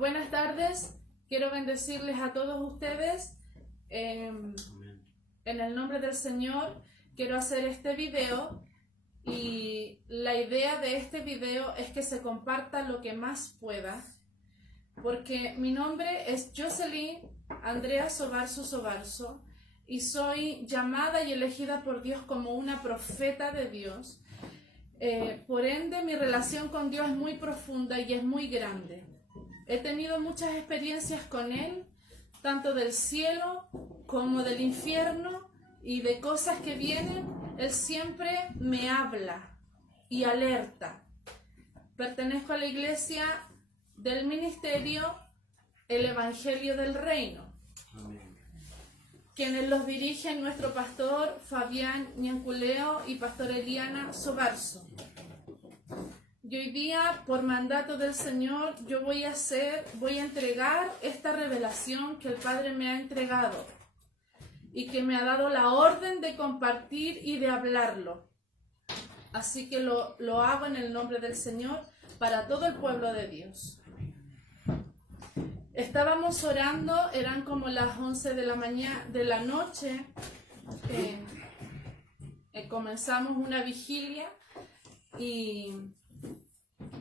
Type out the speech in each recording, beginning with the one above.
Buenas tardes, quiero bendecirles a todos ustedes. En el nombre del Señor quiero hacer este video y la idea de este video es que se comparta lo que más pueda, porque mi nombre es Jocelyn Andrea Sobarzo y soy llamada y elegida por Dios como una profeta de Dios. Por ende, mi relación con Dios es muy profunda y es muy grande. He tenido muchas experiencias con Él, tanto del cielo como del infierno y de cosas que vienen. Él siempre me habla y alerta. Pertenezco a la iglesia del ministerio El Evangelio del Reino. Amén. Quienes los dirigen nuestro pastor Fabián Ñanculeo y pastor Eliana Sobarzo. Y hoy día, por mandato del Señor, yo voy a entregar esta revelación que el Padre me ha entregado y que me ha dado la orden de compartir y de hablarlo. Así que lo hago en el nombre del Señor para todo el pueblo de Dios. Estábamos orando, eran como las 11 de la noche. Comenzamos una vigilia y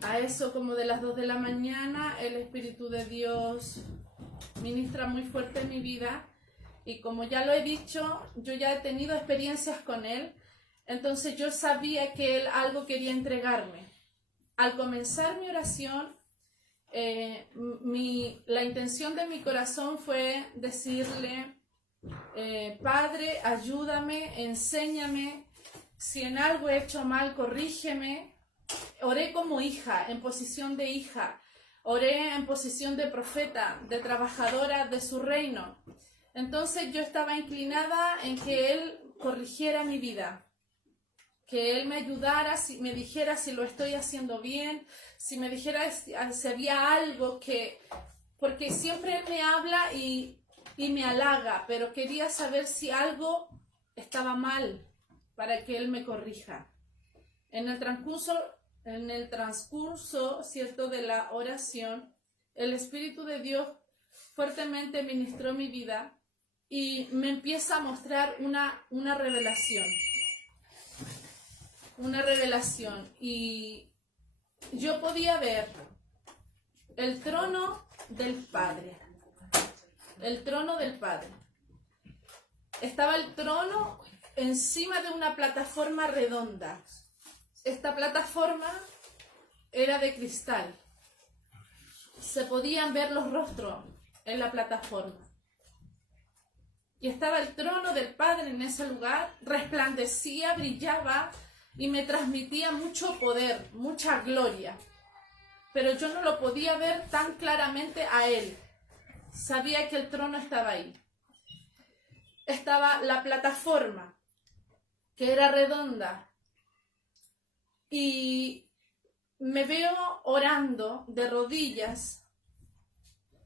a eso como de las 2 de la mañana el Espíritu de Dios ministra muy fuerte en mi vida y como ya lo he dicho, yo ya he tenido experiencias con Él, entonces yo sabía que Él algo quería entregarme. Al comenzar mi oración, la intención de mi corazón fue decirle, Padre, ayúdame, enséñame, si en algo he hecho mal, corrígeme. Oré como hija, en posición de hija, oré en posición de profeta, de trabajadora de su reino. Entonces yo estaba inclinada en que Él corrigiera mi vida, que Él me ayudara, me dijera si lo estoy haciendo bien, si me dijera si había algo que... Porque siempre Él me habla y me halaga, pero quería saber si algo estaba mal para que Él me corrija. En el transcurso, ¿cierto?, de la oración, el Espíritu de Dios fuertemente ministró mi vida y me empieza a mostrar una revelación. Una revelación. Y yo podía ver el trono del Padre. El trono del Padre. Estaba el trono encima de una plataforma redonda. Esta plataforma era de cristal. Se podían ver los rostros en la plataforma. Y estaba el trono del Padre en ese lugar, resplandecía, brillaba y me transmitía mucho poder, mucha gloria. Pero yo no lo podía ver tan claramente a Él. Sabía que el trono estaba ahí. Estaba la plataforma, que era redonda. Y me veo orando de rodillas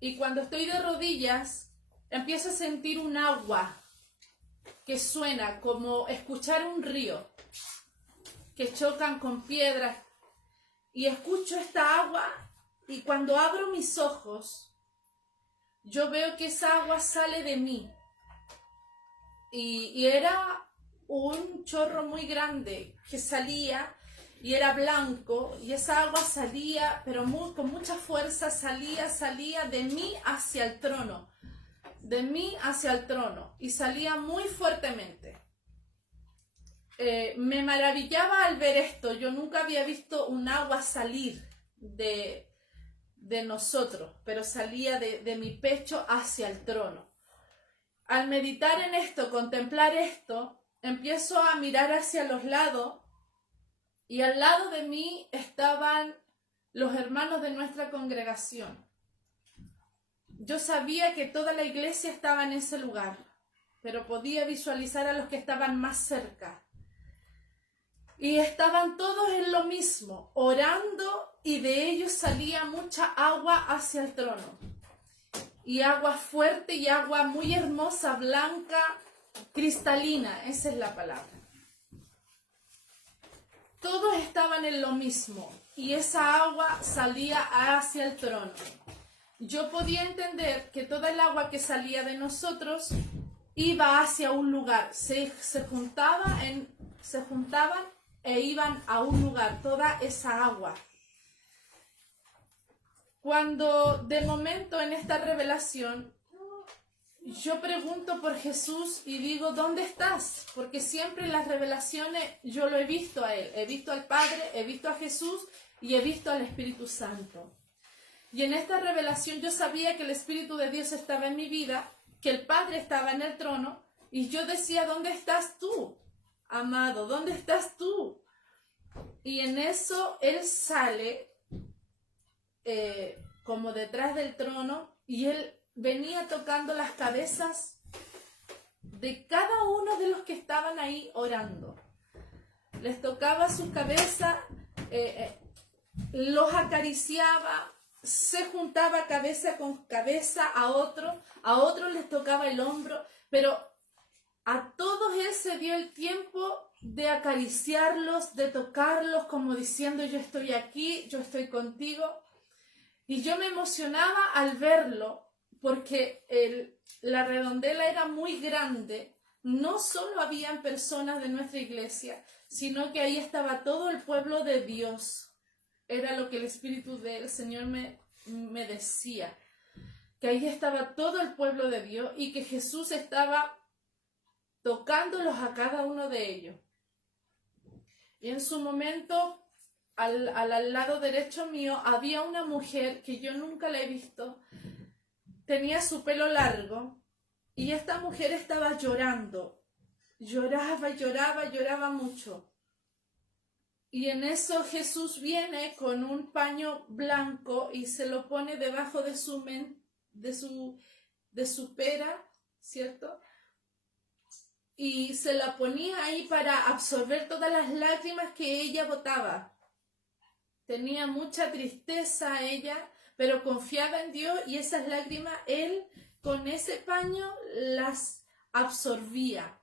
y cuando estoy de rodillas empiezo a sentir un agua que suena como escuchar un río que chocan con piedras y escucho esta agua y cuando abro mis ojos yo veo que esa agua sale de mí y era un chorro muy grande que salía y era blanco, y esa agua salía, pero con mucha fuerza, salía de mí hacia el trono, y salía muy fuertemente. Me maravillaba al ver esto, yo nunca había visto un agua salir de nosotros, pero salía de mi pecho hacia el trono. Al meditar en esto, contemplar esto, empiezo a mirar hacia los lados, y al lado de mí estaban los hermanos de nuestra congregación. Yo sabía que toda la iglesia estaba en ese lugar, pero podía visualizar a los que estaban más cerca. Y estaban todos en lo mismo, orando, y de ellos salía mucha agua hacia el trono. Y agua fuerte y agua muy hermosa, blanca, cristalina, esa es la palabra. Todos estaban en lo mismo y esa agua salía hacia el trono. yo podía entender que toda el agua que salía de nosotros iba hacia un lugar, se juntaban e iban a un lugar, toda esa agua. Cuando de momento en esta revelación yo pregunto por Jesús y digo, ¿dónde estás? Porque siempre en las revelaciones yo lo he visto a Él, he visto al Padre, he visto a Jesús y he visto al Espíritu Santo. Y en esta revelación yo sabía que el Espíritu de Dios estaba en mi vida, que el Padre estaba en el trono, y yo decía, ¿dónde estás tú, amado? ¿Dónde estás tú? Y en eso Él sale como detrás del trono, y Él venía tocando las cabezas de cada uno de los que estaban ahí orando. Les tocaba su cabeza, los acariciaba, se juntaba cabeza con cabeza a otros les tocaba el hombro, pero a todos Él se dio el tiempo de acariciarlos, de tocarlos, como diciendo, yo estoy aquí, yo estoy contigo. Y yo me emocionaba al verlo, porque la redondela era muy grande. No solo habían personas de nuestra iglesia, sino que ahí estaba todo el pueblo de Dios. Era lo que el Espíritu del Señor me decía, que ahí estaba todo el pueblo de Dios y que Jesús estaba tocándolos a cada uno de ellos. Y en su momento, al lado derecho mío, había una mujer que yo nunca la he visto. Tenía su pelo largo y esta mujer estaba llorando. Lloraba mucho. Y en eso Jesús viene con un paño blanco y se lo pone debajo de su pera, ¿cierto? Y se la ponía ahí para absorber todas las lágrimas que ella botaba. Tenía mucha tristeza ella, pero confiaba en Dios, y esas lágrimas Él con ese paño las absorbía.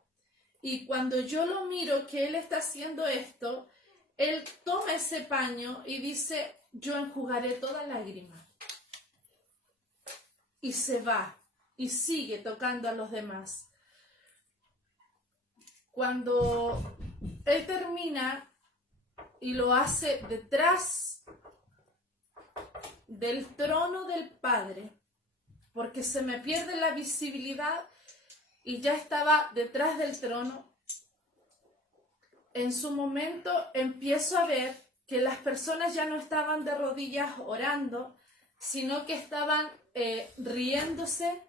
Y cuando yo lo miro que Él está haciendo esto, Él toma ese paño y dice, yo enjugaré toda lágrima. Y se va y sigue tocando a los demás. Cuando Él termina y lo hace detrás del trono del Padre, porque se me pierde la visibilidad y ya estaba detrás del trono, en su momento empiezo a ver que las personas ya no estaban de rodillas orando, sino que estaban riéndose,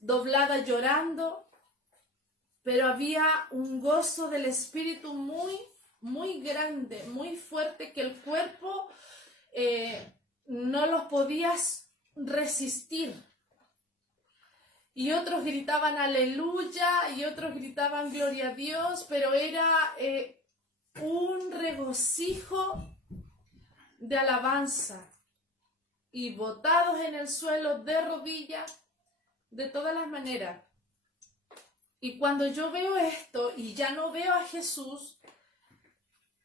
dobladas llorando, pero había un gozo del Espíritu muy, muy grande, muy fuerte, que el cuerpo no los podías resistir. Y otros gritaban aleluya, y otros gritaban gloria a Dios, pero era un regocijo de alabanza. Y botados en el suelo de rodillas, de todas las maneras. Y cuando yo veo esto y ya no veo a Jesús,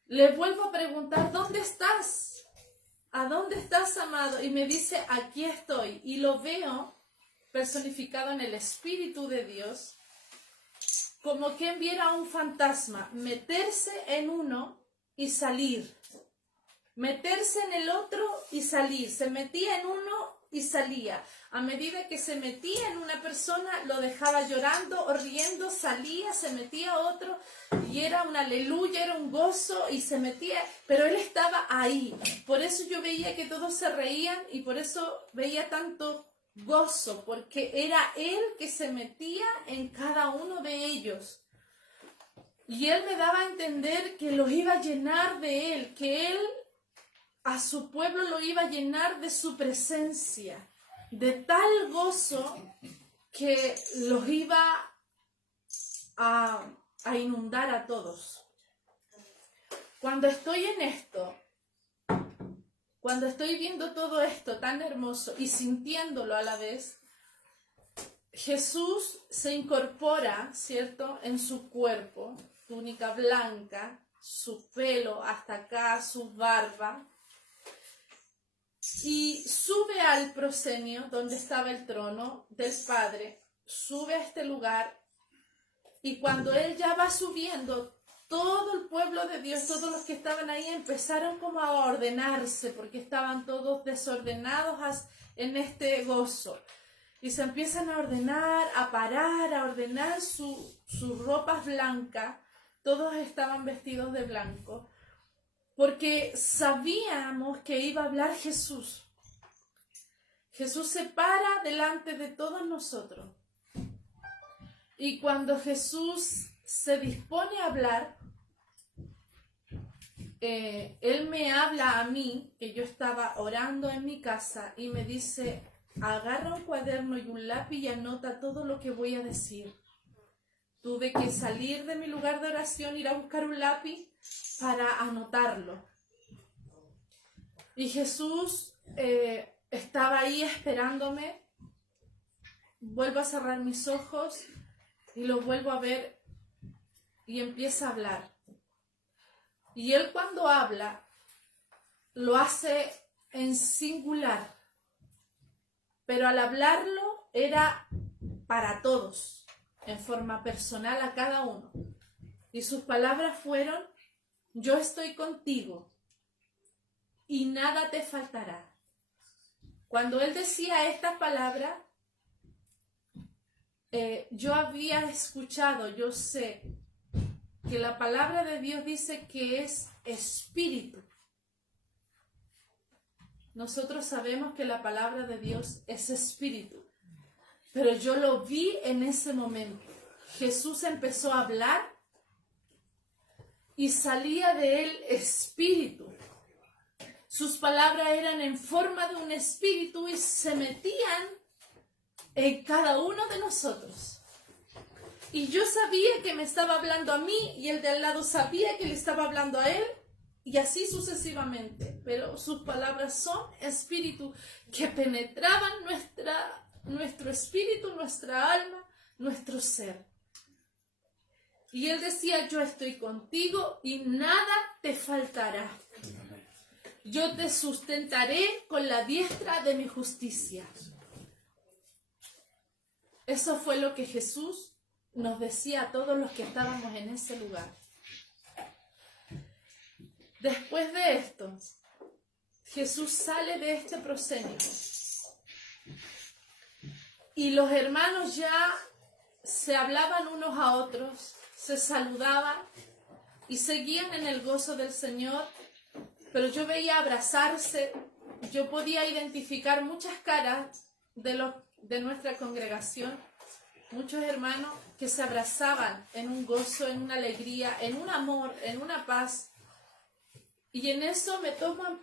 le vuelvo a preguntar, ¿dónde estás? ¿A dónde estás, amado? Y me dice, aquí estoy. Y lo veo personificado en el Espíritu de Dios, como quien viera a un fantasma meterse en uno y salir, meterse en el otro y salir. Se metía en uno y salía. A medida que se metía en una persona, lo dejaba llorando o riendo, salía, se metía otro, y era un aleluya, era un gozo, y se metía, pero él estaba ahí. Por eso yo veía que todos se reían, y por eso veía tanto gozo, porque era él que se metía en cada uno de ellos. Y él me daba a entender que los iba a llenar de él, que él a su pueblo lo iba a llenar de su presencia, de tal gozo que los iba a inundar a todos. Cuando estoy en esto, cuando estoy viendo todo esto tan hermoso y sintiéndolo a la vez, Jesús se incorpora, ¿cierto?, en su cuerpo, túnica blanca, su pelo hasta acá, su barba. y sube al proscenio donde estaba el trono del Padre, sube a este lugar, y cuando él ya va subiendo, todo el pueblo de Dios, todos los que estaban ahí empezaron como a ordenarse, porque estaban todos desordenados en este gozo. Y se empiezan a ordenar, a parar, a ordenar sus ropas blancas. Todos estaban vestidos de blanco, porque sabíamos que iba a hablar Jesús. Jesús se para delante de todos nosotros. Y cuando Jesús se dispone a hablar, Él me habla a mí, que yo estaba orando en mi casa, y me dice, agarra un cuaderno y un lápiz y anota todo lo que voy a decir. Tuve que salir de mi lugar de oración, ir a buscar un lápiz para anotarlo. Y Jesús estaba ahí esperándome. Vuelvo a cerrar mis ojos y lo vuelvo a ver y empieza a hablar. Y Él cuando habla, lo hace en singular. Pero al hablarlo era para todos, en forma personal a cada uno. Y sus palabras fueron, yo estoy contigo y nada te faltará. Cuando Él decía estas palabras, yo había escuchado, yo sé que la palabra de Dios dice que es espíritu. Nosotros sabemos que la palabra de Dios es espíritu, pero yo lo vi en ese momento. Jesús empezó a hablar y salía de él espíritu. Sus palabras eran en forma de un espíritu y se metían en cada uno de nosotros. Y yo sabía que me estaba hablando a mí y el de al lado sabía que le estaba hablando a él. Y así sucesivamente, pero sus palabras son espíritu que penetraban nuestro espíritu, nuestra alma, nuestro ser. Y Él decía, yo estoy contigo y nada te faltará. Yo te sustentaré con la diestra de mi justicia. Eso fue lo que Jesús nos decía a todos los que estábamos en ese lugar. Después de esto, Jesús sale de este proscenio y los hermanos ya se hablaban unos a otros, se saludaban y seguían en el gozo del Señor, pero yo veía abrazarse, yo podía identificar muchas caras de nuestra congregación, muchos hermanos que se abrazaban en un gozo, en una alegría, en un amor, en una paz. Y en eso me toman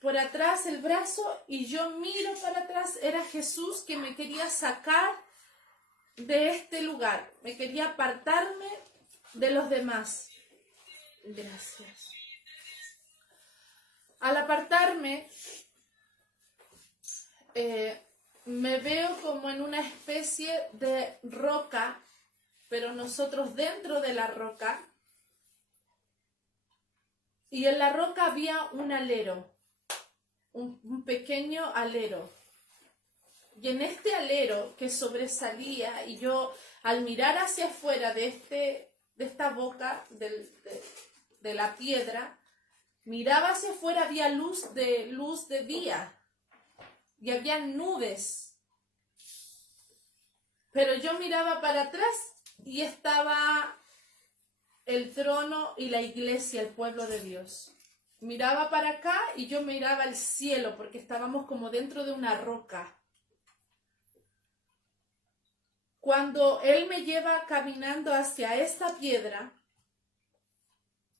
por atrás el brazo y yo miro para atrás. Era Jesús que me quería sacar de este lugar. Me quería apartarme de los demás. Gracias. Al apartarme, me veo como en una especie de roca, pero nosotros dentro de la roca. Y en la roca había un alero, un pequeño alero. Y en este alero que sobresalía, y yo al mirar hacia afuera de esta boca de la piedra, miraba hacia afuera, había luz de día y había nubes. Pero yo miraba para atrás y estaba el trono y la iglesia, el pueblo de Dios. Miraba para acá y yo miraba el cielo porque estábamos como dentro de una roca. Cuando Él me lleva caminando hacia esta piedra,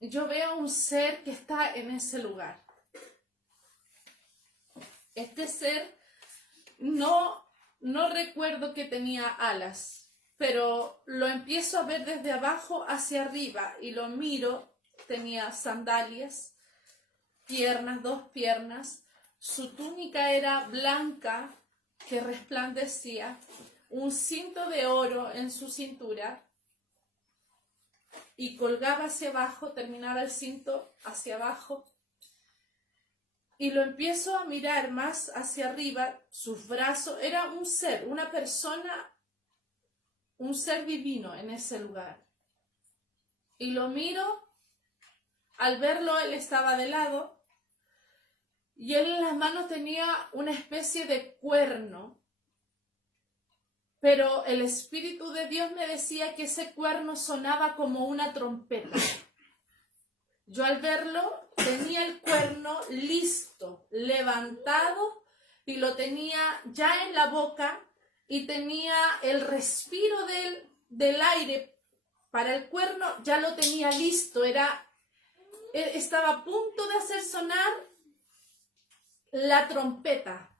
yo veo un ser que está en ese lugar. Este ser no recuerdo que tenía alas, pero lo empiezo a ver desde abajo hacia arriba y lo miro. Tenía sandalias, piernas, 2 piernas. Su túnica era blanca que resplandecía, un cinto de oro en su cintura y colgaba hacia abajo, terminaba el cinto hacia abajo. y lo empiezo a mirar más hacia arriba, sus brazos, era un ser, una persona, un ser divino en ese lugar. Y lo miro, al verlo él estaba de lado, y él en las manos tenía una especie de cuerno, pero el Espíritu de Dios me decía que ese cuerno sonaba como una trompeta. Yo al verlo tenía el cuerno listo, levantado, y lo tenía ya en la boca, y tenía el respiro del aire para el cuerno, ya lo tenía listo, estaba a punto de hacer sonar la trompeta,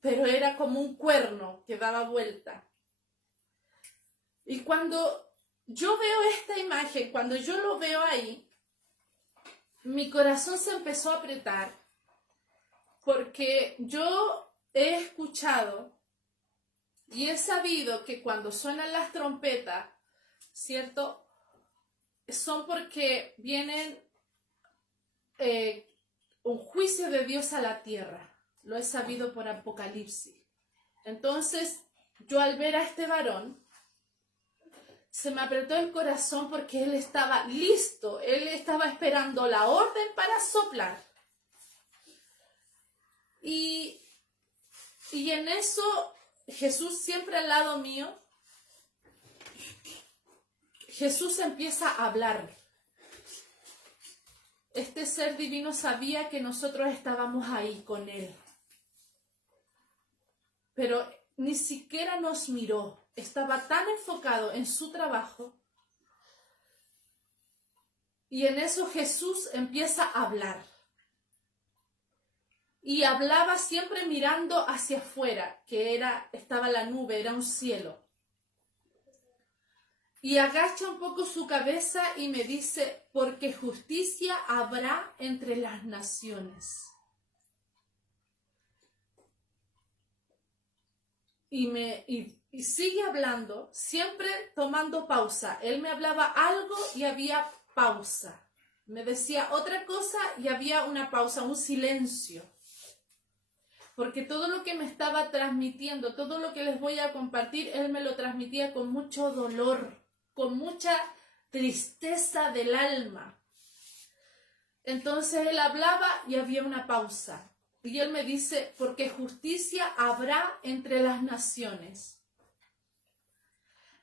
pero era como un cuerno que daba vuelta. Y cuando yo veo esta imagen, cuando yo lo veo ahí, mi corazón se empezó a apretar, porque yo he escuchado y he sabido que cuando suenan las trompetas, ¿cierto? Son porque vienen un juicio de Dios a la tierra. Lo he sabido por Apocalipsis. Entonces, yo al ver a este varón, se me apretó el corazón porque él estaba listo, él estaba esperando la orden para soplar. Y en eso, Jesús siempre al lado mío, Jesús empieza a hablar. Este ser divino sabía que nosotros estábamos ahí con él, pero ni siquiera nos miró. Estaba tan enfocado en su trabajo. Y en eso Jesús empieza a hablar. Y hablaba siempre mirando hacia afuera, estaba la nube, era un cielo. Y agacha un poco su cabeza y me dice, porque justicia habrá entre las naciones. Y sigue hablando, siempre tomando pausa. Él me hablaba algo y había pausa. Me decía otra cosa y había una pausa, un silencio. Porque todo lo que me estaba transmitiendo, todo lo que les voy a compartir, él me lo transmitía con mucho dolor, con mucha tristeza del alma. Entonces él hablaba y había una pausa. Y él me dice, porque justicia habrá entre las naciones.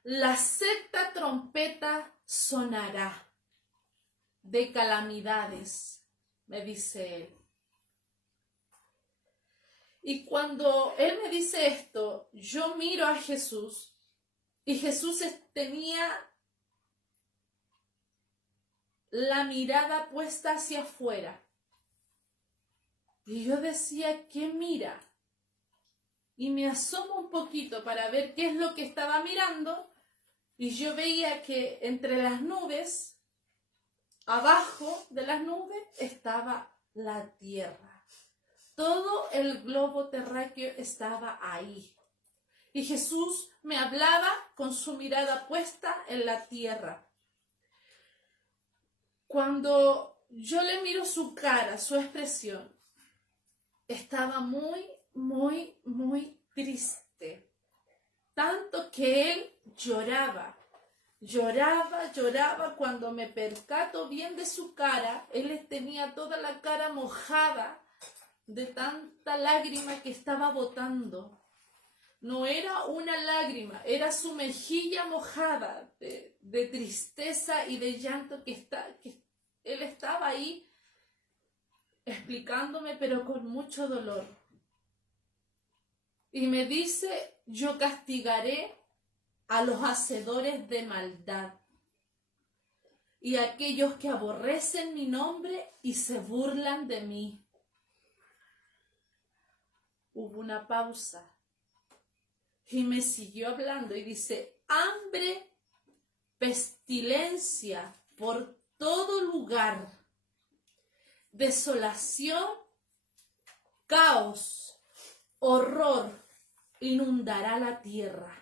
La sexta trompeta sonará de calamidades, me dice él. Y cuando él me dice esto, yo miro a Jesús y Jesús tenía la mirada puesta hacia afuera. Y yo decía, ¿qué mira? Y me asomo un poquito para ver qué es lo que estaba mirando. Y yo veía que entre las nubes, abajo de las nubes, estaba la tierra. Todo el globo terráqueo estaba ahí. Y Jesús me hablaba con su mirada puesta en la tierra. Cuando yo le miro su cara, su expresión, estaba muy, muy, muy triste. Tanto que él lloraba. Lloraba. Cuando me percato bien de su cara, él tenía toda la cara mojada de tanta lágrima que estaba botando. No era una lágrima, era su mejilla mojada de tristeza y de llanto que él estaba ahí explicándome, pero con mucho dolor. Y me dice, yo castigaré a los hacedores de maldad y a aquellos que aborrecen mi nombre y se burlan de mí. Hubo una pausa y me siguió hablando y dice, hambre, pestilencia por todo lugar, desolación, caos, horror inundará la tierra.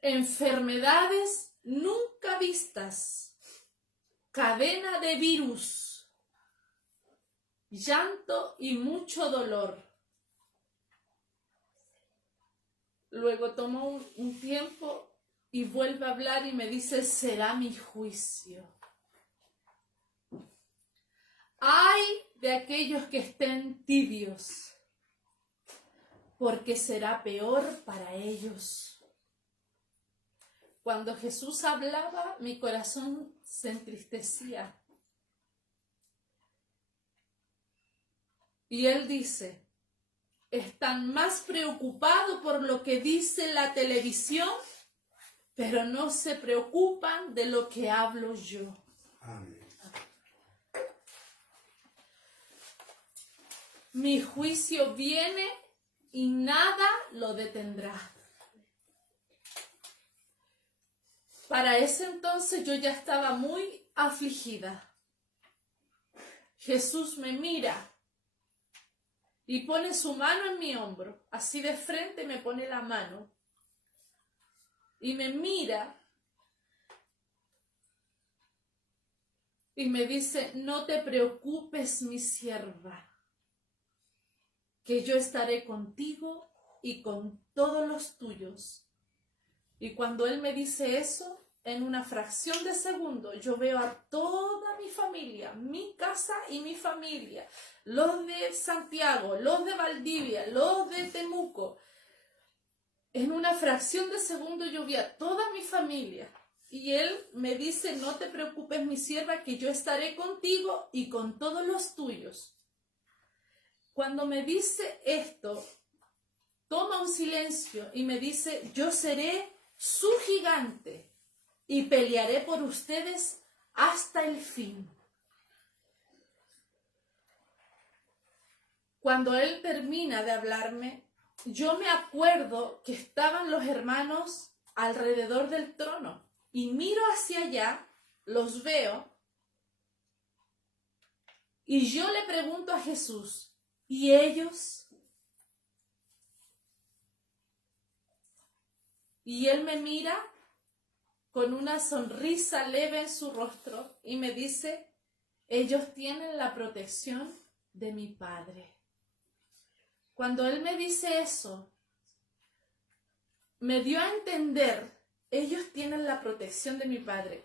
Enfermedades nunca vistas, cadena de virus, llanto y mucho dolor. Luego tomó un tiempo y vuelve a hablar y me dice, será mi juicio. Ay de aquellos que estén tibios, porque será peor para ellos. Cuando Jesús hablaba, mi corazón se entristecía. Y él dice, están más preocupados por lo que dice la televisión, pero no se preocupan de lo que hablo yo. Amén. Mi juicio viene y nada lo detendrá. Para ese entonces yo ya estaba muy afligida. Jesús me mira y pone su mano en mi hombro, así de frente me pone la mano y me mira y me dice, no te preocupes, mi sierva, que yo estaré contigo y con todos los tuyos. Y cuando él me dice eso, en una fracción de segundo, yo veo a toda mi familia, mi casa y mi familia, los de Santiago, los de Valdivia, los de Temuco. En una fracción de segundo yo vi a toda mi familia. Y él me dice, no te preocupes, mi sierva, que yo estaré contigo y con todos los tuyos. Cuando me dice esto, toma un silencio y me dice, yo seré su gigante y pelearé por ustedes hasta el fin. Cuando él termina de hablarme, yo me acuerdo que estaban los hermanos alrededor del trono y miro hacia allá, los veo y yo le pregunto a Jesús, ¿y ellos? Y él me mira con una sonrisa leve en su rostro y me dice, ellos tienen la protección de mi Padre. Cuando él me dice eso, me dio a entender, ellos tienen la protección de mi Padre.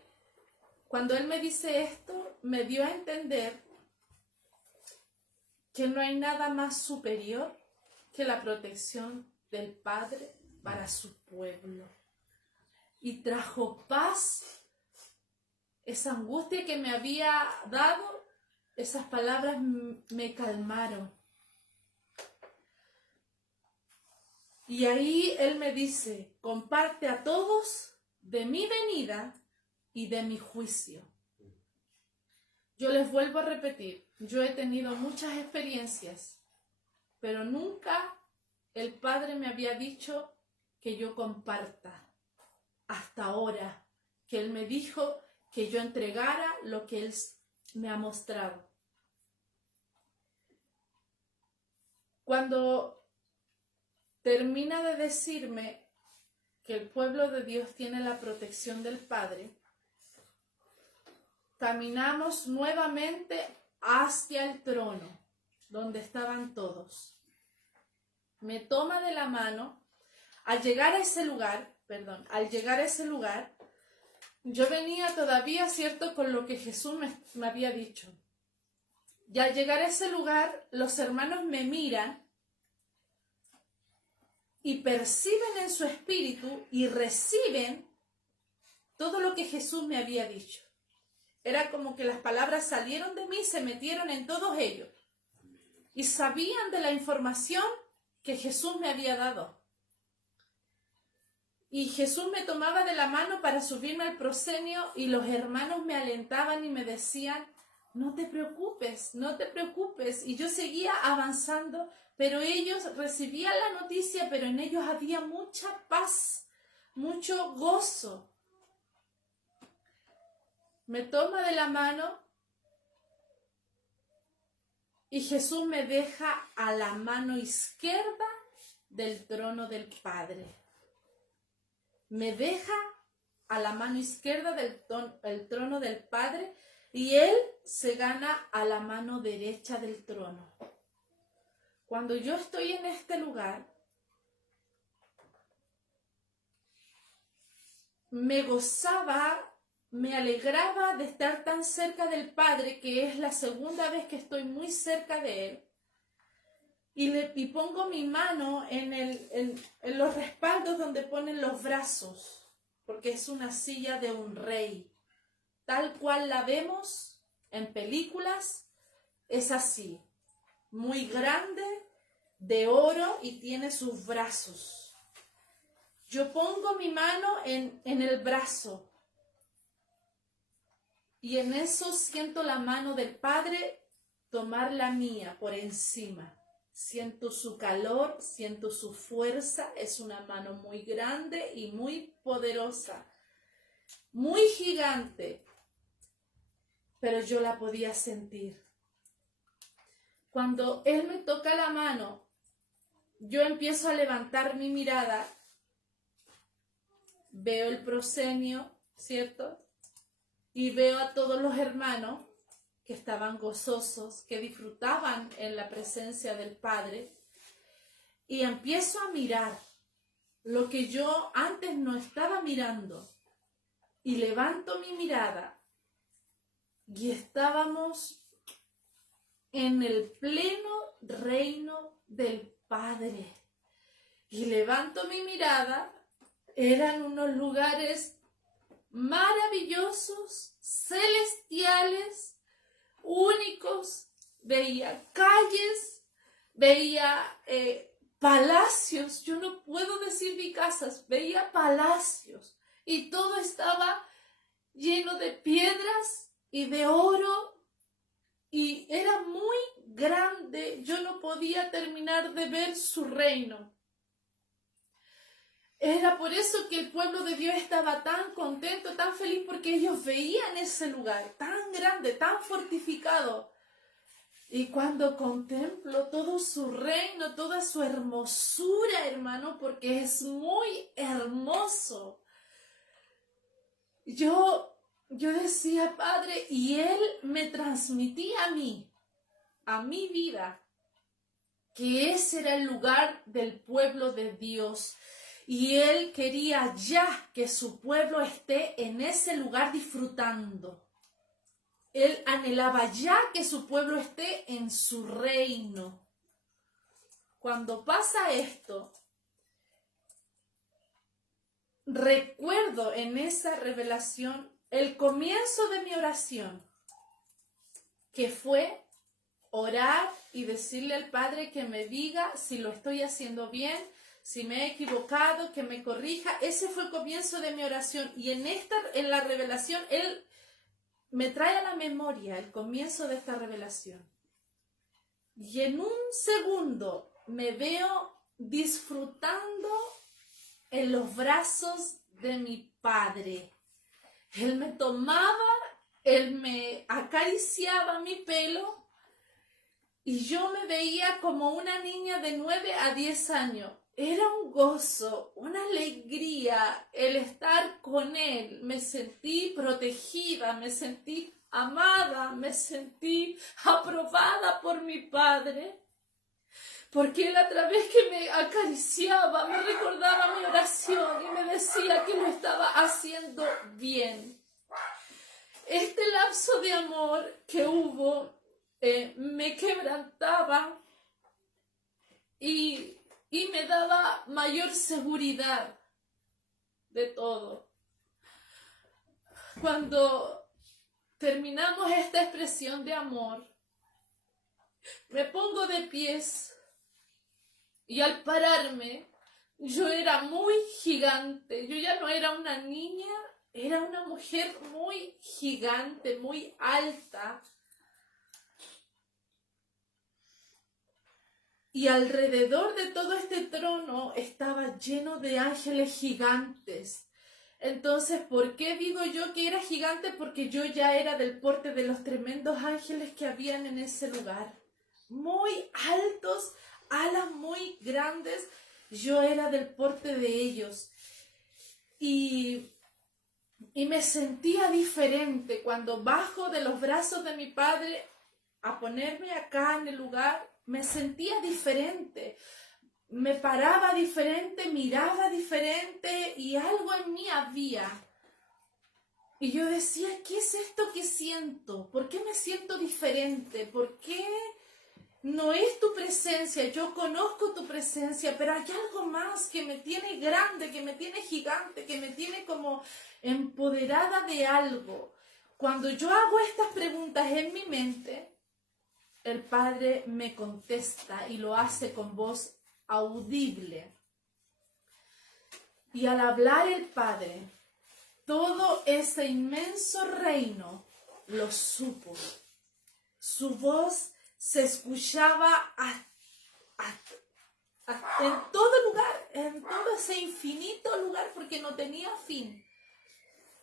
Cuando él me dice esto, me dio a entender que no hay nada más superior que la protección del Padre para su pueblo. Y trajo paz, esa angustia que me había dado, esas palabras me calmaron. Y ahí él me dice, comparte a todos de mi venida y de mi juicio. Yo les vuelvo a repetir, yo he tenido muchas experiencias, pero nunca el Padre me había dicho que yo comparta. Hasta ahora, que él me dijo que yo entregara lo que él me ha mostrado. Cuando termina de decirme que el pueblo de Dios tiene la protección del Padre, caminamos nuevamente hacia el trono, donde estaban todos. Me toma de la mano. Al llegar a ese lugar, yo venía todavía, ¿cierto?, con lo que Jesús me había dicho. Y al llegar a ese lugar, los hermanos me miran y perciben en su espíritu y reciben todo lo que Jesús me había dicho. Era como que las palabras salieron de mí y se metieron en todos ellos. Y sabían de la información que Jesús me había dado. Y Jesús me tomaba de la mano para subirme al proscenio y los hermanos me alentaban y me decían, no te preocupes, no te preocupes. Y yo seguía avanzando, pero ellos recibían la noticia, pero en ellos había mucha paz, mucho gozo. Me toma de la mano y Jesús me deja a la mano izquierda del trono del Padre. Me deja a la mano izquierda del trono del Padre y Él se gana a la mano derecha del trono. Cuando yo estoy en este lugar, me gozaba, me alegraba de estar tan cerca del Padre, que es la segunda vez que estoy muy cerca de Él. Y pongo mi mano en los respaldos donde ponen los brazos, porque es una silla de un rey. Tal cual la vemos en películas, es así, muy grande, de oro y tiene sus brazos. Yo pongo mi mano en el brazo y en eso siento la mano del Padre tomar la mía por encima. Siento su calor, siento su fuerza, es una mano muy grande y muy poderosa, muy gigante, pero yo la podía sentir. Cuando Él me toca la mano, yo empiezo a levantar mi mirada, veo el proscenio, ¿cierto? Y veo a todos los hermanos que estaban gozosos, que disfrutaban en la presencia del Padre, y empiezo a mirar lo que yo antes no estaba mirando, y levanto mi mirada, y estábamos en el pleno reino del Padre, y levanto mi mirada, eran unos lugares maravillosos, celestiales, únicos, veía calles, veía palacios, yo no puedo decir ni casas, veía palacios y todo estaba lleno de piedras y de oro y era muy grande, yo no podía terminar de ver su reino. Era por eso que el pueblo de Dios estaba tan contento, tan feliz, porque ellos veían ese lugar tan grande, tan fortificado. Y cuando contemplo todo su reino, toda su hermosura, hermano, porque es muy hermoso, yo decía, Padre, y Él me transmitía a mi vida, que ese era el lugar del pueblo de Dios. Y Él quería ya que su pueblo esté en ese lugar disfrutando. Él anhelaba ya que su pueblo esté en su reino. Cuando pasa esto, recuerdo en esa revelación el comienzo de mi oración, que fue orar y decirle al Padre que me diga si lo estoy haciendo bien, si me he equivocado, que me corrija. Ese fue el comienzo de mi oración. Y en la revelación, Él me trae a la memoria el comienzo de esta revelación. Y en un segundo me veo disfrutando en los brazos de mi Padre. Él me tomaba, Él me acariciaba mi pelo y yo me veía como una niña de 9 a 10 años. Era un gozo, una alegría el estar con Él. Me sentí protegida, me sentí amada, me sentí aprobada por mi Padre. Porque Él, a través que me acariciaba, me recordaba mi oración y me decía que lo estaba haciendo bien. Este lapso de amor que hubo me quebrantaba y me daba mayor seguridad de todo. Cuando terminamos esta expresión de amor, me pongo de pies y al pararme, yo era muy gigante. Yo ya no era una niña, era una mujer muy gigante, muy alta. Y alrededor de todo este trono estaba lleno de ángeles gigantes. Entonces, ¿por qué digo yo que era gigante? Porque yo ya era del porte de los tremendos ángeles que habían en ese lugar. Muy altos, alas muy grandes. Yo era del porte de ellos. Y Y me sentía diferente cuando bajo de los brazos de mi padre a ponerme acá en el lugar. Me sentía diferente. Me paraba diferente, miraba diferente y algo en mí había. Y yo decía, ¿qué es esto que siento? ¿Por qué me siento diferente? ¿Por qué no es tu presencia? Yo conozco tu presencia, pero hay algo más que me tiene grande, que me tiene gigante, que me tiene como empoderada de algo. Cuando yo hago estas preguntas en mi mente, el Padre me contesta y lo hace con voz audible. Y al hablar el Padre, todo ese inmenso reino lo supo. Su voz se escuchaba en todo lugar, en todo ese infinito lugar, porque no tenía fin.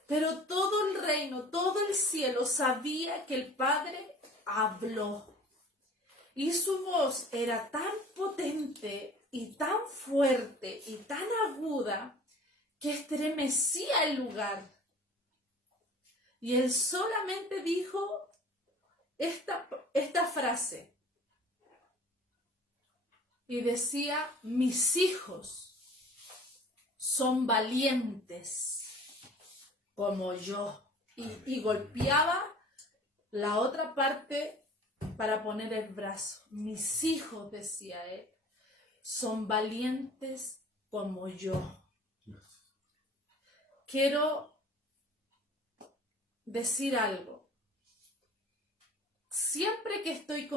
Pero todo el reino, todo el cielo sabía que el Padre habló. Y su voz era tan potente y tan fuerte y tan aguda que estremecía el lugar. Y él solamente dijo esta frase. Y decía, mis hijos son valientes como yo. Y golpeaba la otra parte para poner el brazo. Mis hijos, decía él, son valientes como yo. Quiero decir algo. Siempre que estoy con